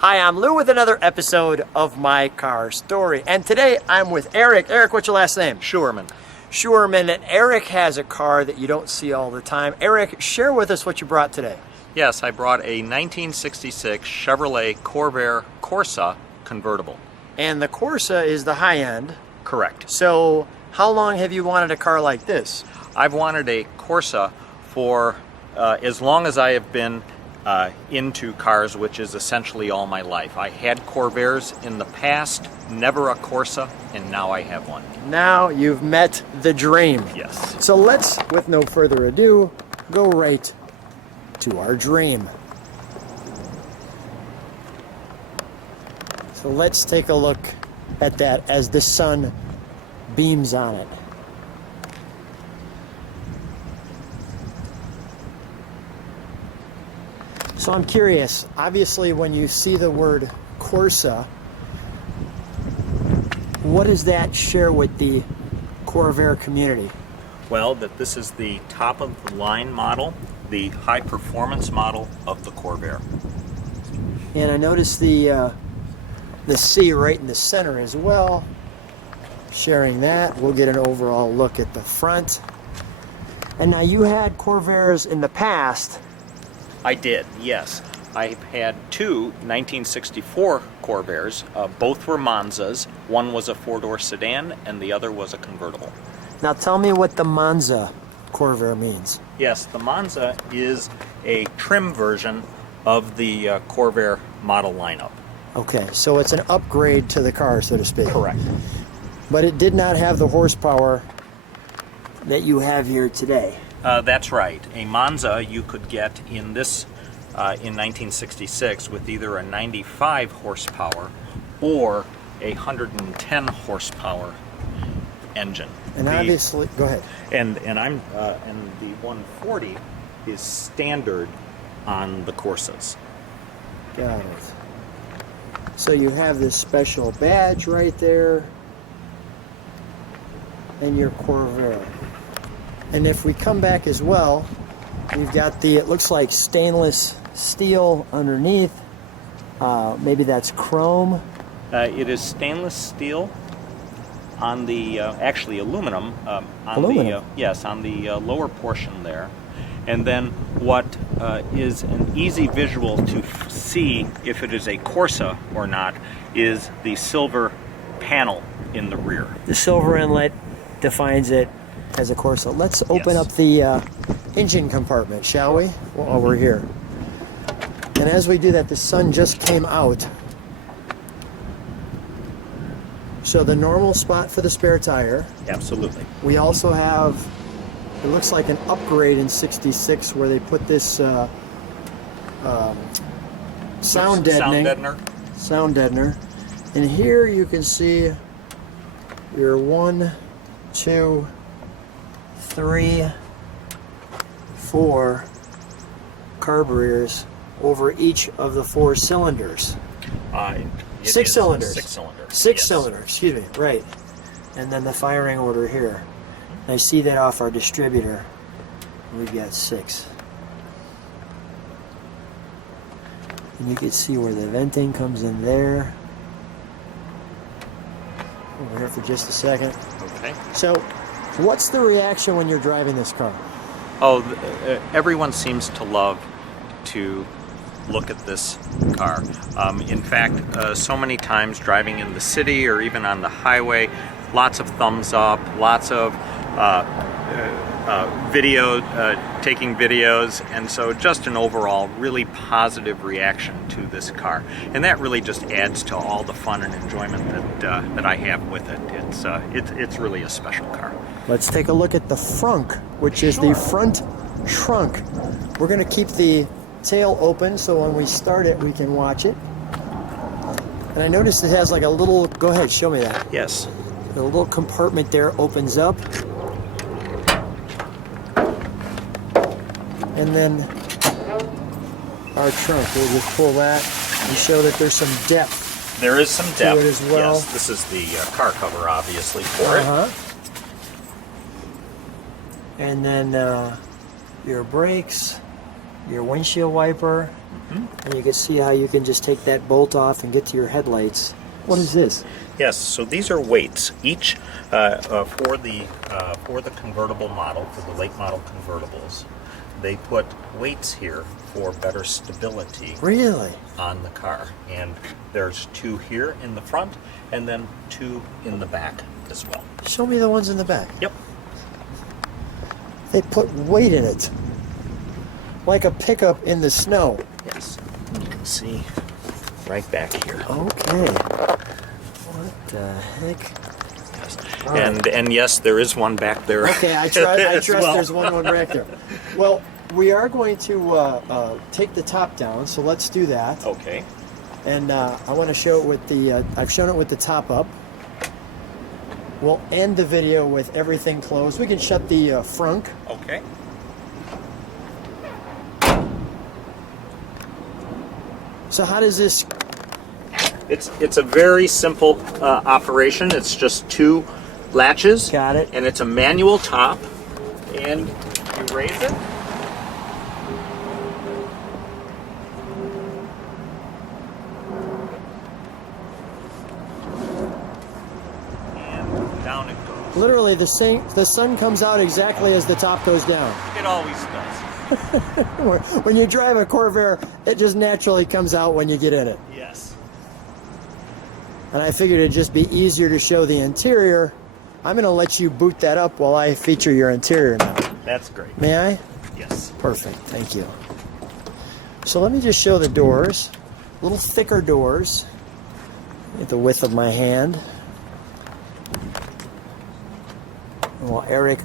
Hi, I'm Lou with another episode of My Car Story. And today I'm with Eric. Eric, what's your last name? Schuermann. Schuermann. And Eric has a car that you don't see all the time. Eric, share with us what you brought today. Yes, I brought a 1966 Chevrolet Corvair Corsa Convertible. And the Corsa is the high end. Correct. So how long have you wanted a car like this? I've wanted a Corsa for as long as I have been into cars, which is essentially all my life. I had Corvairs in the past, never a Corsa, and now I have one. Now you've met the dream. Yes. So let's, with no further ado, go right to our dream. So let's take a look at that as the sun beams on it. So I'm curious, obviously when you see the word Corsa, what does that share with the Corvair community? Well, that this is the top of the line model, the high performance model of the Corvair. And I noticed the C right in the center as well. Sharing that, we'll get an overall look at the front. And now you had Corvairs in the past. I did, yes. I've had two 1964 Corvairs. Both were Monzas. One was a four-door sedan and the other was a convertible. Now tell me what the Monza Corvair means. Yes, the Monza is a trim version of the Corvair model lineup. Okay, so it's an upgrade to the car, so to speak. Correct. But it did not have the horsepower that you have here today. That's right. A Monza you could get in this in 1966 with either a 95 horsepower or a 110 horsepower engine. And obviously, go ahead. And the 140 is standard on the Corsas. Got it. So you have this special badge right there and your Corvair. And if we come back as well, we've got the, it looks like stainless steel underneath. Maybe that's chrome. It is stainless steel on the, actually aluminum. On aluminum? Yes, on the lower portion there. And then what is an easy visual to see if it is a Corsa or not is the silver panel in the rear. The silver inlet defines it as a Corsa. Let's open up the engine compartment, shall we? While we're here. And as we do that, the sun just came out. So the normal spot for the spare tire. Absolutely. We also have, it looks like an upgrade in 66 where they put this sound deadener. And here you can see your 1, 2, 3, 4 carburetors over each of the 4 cylinders. Six cylinders. Six cylinders, excuse me, right. And then the firing order here. And I see that off our distributor. We've got 6. And you can see where the venting comes in there. Over here for just a second. Okay. So, what's the reaction when you're driving this car? Oh, everyone seems to love to look at this car. In fact, so many times driving in the city or even on the highway, lots of thumbs up, lots of taking videos, and so just an overall really positive reaction to this car. And that really just adds to all the fun and enjoyment that I have with it. It's really a special car. Let's take a look at the frunk, which is the front trunk. We're going to keep the tail open so when we start it we can watch it. And I noticed it has like a little, go ahead, show me that. Yes. The little compartment there opens up. And then our trunk, we'll just pull that and show that there's some depth. There is some depth to it as well. Yes, this is the car cover obviously for it. And then your brakes, your windshield wiper, and you can see how you can just take that bolt off and get to your headlights. What is this? Yes, so these are weights. Each for the convertible model, for the late model convertibles, they put weights here for better stability. Really? On the car. And there's 2 here in the front, and then 2 in the back as well. Show me the ones in the back. Yep. They put weight in it, like a pickup in the snow. Yes. You can see right back here. Okay. What the heck? Yes. Right. And yes, there is one back there. Okay, I trust well. there's one back there. Well, we are going to take the top down, so let's do that. Okay. And I want to show it with the, I've shown it with the top up. We'll end the video with everything closed. We can shut the frunk. Okay. So how does this... It's a very simple operation. It's just 2 latches. Got it. And it's a manual top. And you raise it. And down it goes. Literally, the sun comes out exactly as the top goes down. It always does. When you drive a Corvair, it just naturally comes out when you get in it. Yes. And I figured it'd just be easier to show the interior. I'm going to let you boot that up while I feature your interior now. That's great. May I? Yes. Perfect. Thank you. So let me just show the doors. A little thicker doors at the width of my hand. And while Eric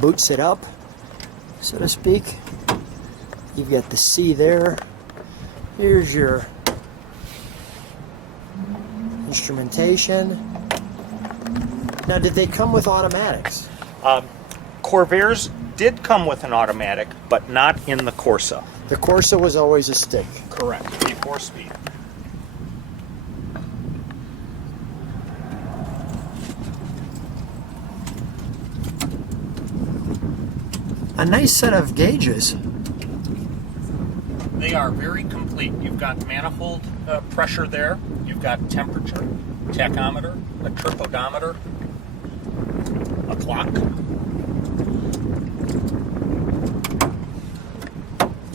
boots it up, so to speak, you've got the C there. Here's your instrumentation. Now, did they come with automatics? Corvairs did come with an automatic, but not in the Corsa. The Corsa was always a stick. Correct. 3/4-speed. A nice set of gauges. They are very complete. You've got manifold pressure there. You've got temperature, tachometer, a trip odometer, a clock.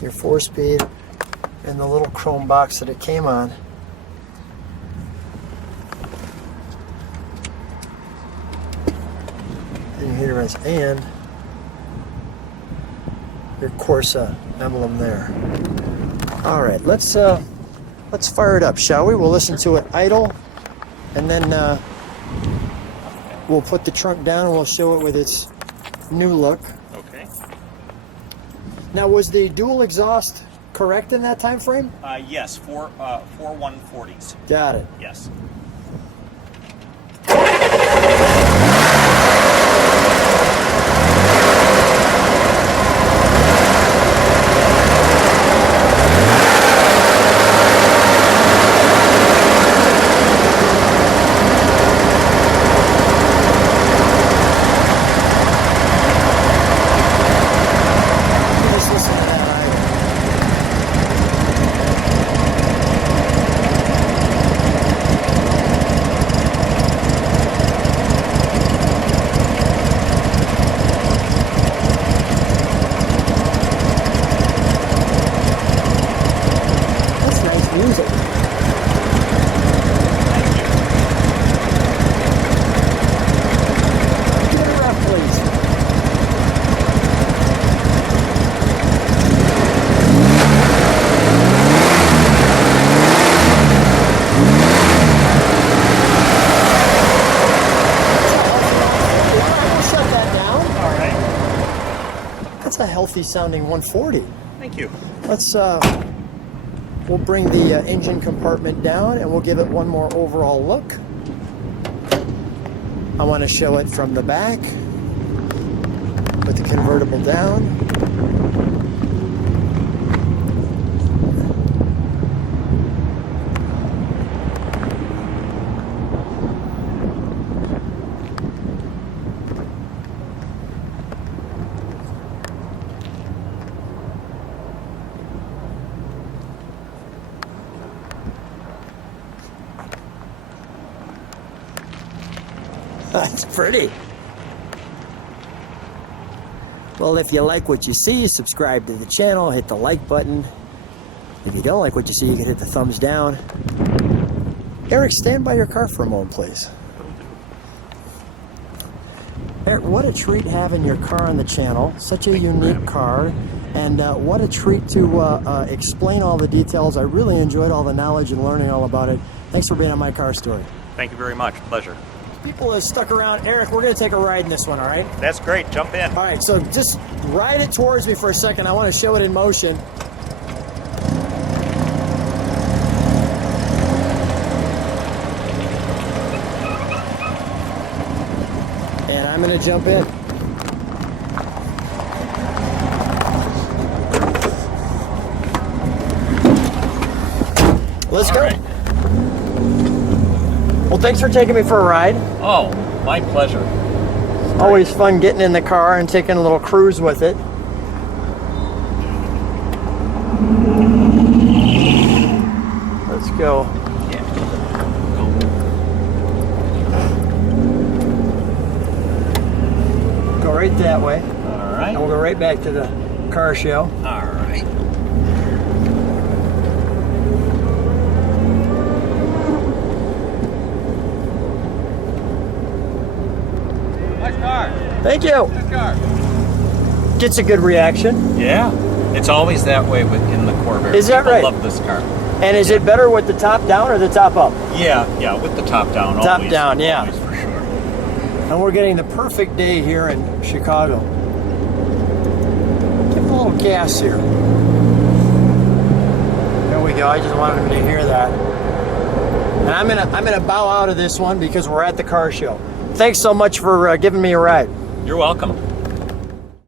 Your 4-speed, and the little chrome box that it came on. And your heater vents, and your Corsa emblem there. All right, let's fire it up, shall we? We'll listen to it idle, and then we'll put the trunk down and we'll show it with its new look. Okay. Now, was the dual exhaust correct in that time frame? Yes, four 140s. Got it. Yes. Let's listen to that idle. That's nice music. Give it a rep, please. Shut that down. All right. That's a healthy sounding 140. Thank you. Let's we'll bring the engine compartment down and we'll give it one more overall look. I want to show it from the back with the convertible down. That's pretty. Well, if you like what you see, subscribe to the channel, hit the like button. If you don't like what you see, you can hit the thumbs down. Eric, stand by your car for a moment, please. Eric, what a treat having your car on the channel. Such a unique car. And what a treat to explain all the details. I really enjoyed all the knowledge and learning all about it. Thanks for being on My Car Story. Thank you very much. Pleasure. People have stuck around. Eric, we're going to take a ride in this one, all right? That's great. Jump in. All right, so just ride it towards me for a second. I want to show it in motion. And I'm going to jump in. Let's go. Right. Well, thanks for taking me for a ride. Oh, my pleasure. Always fun getting in the car and taking a little cruise with it. Let's go. Yeah. Go right that way. All right. And we'll go right back to the car show. All right. Nice car. Thank you. Nice car. Gets a good reaction. Yeah. It's always that way in the Corvair. Is that People right? love this car. And is it better with the top down or the top up? Yeah, with the top down. Top always, down, yeah. Always for sure. And we're getting the perfect day here in Chicago. Give it a little gas here. There we go. I just wanted him to hear that. And I'm gonna bow out of this one because we're at the car show. Thanks so much for giving me a ride. You're welcome.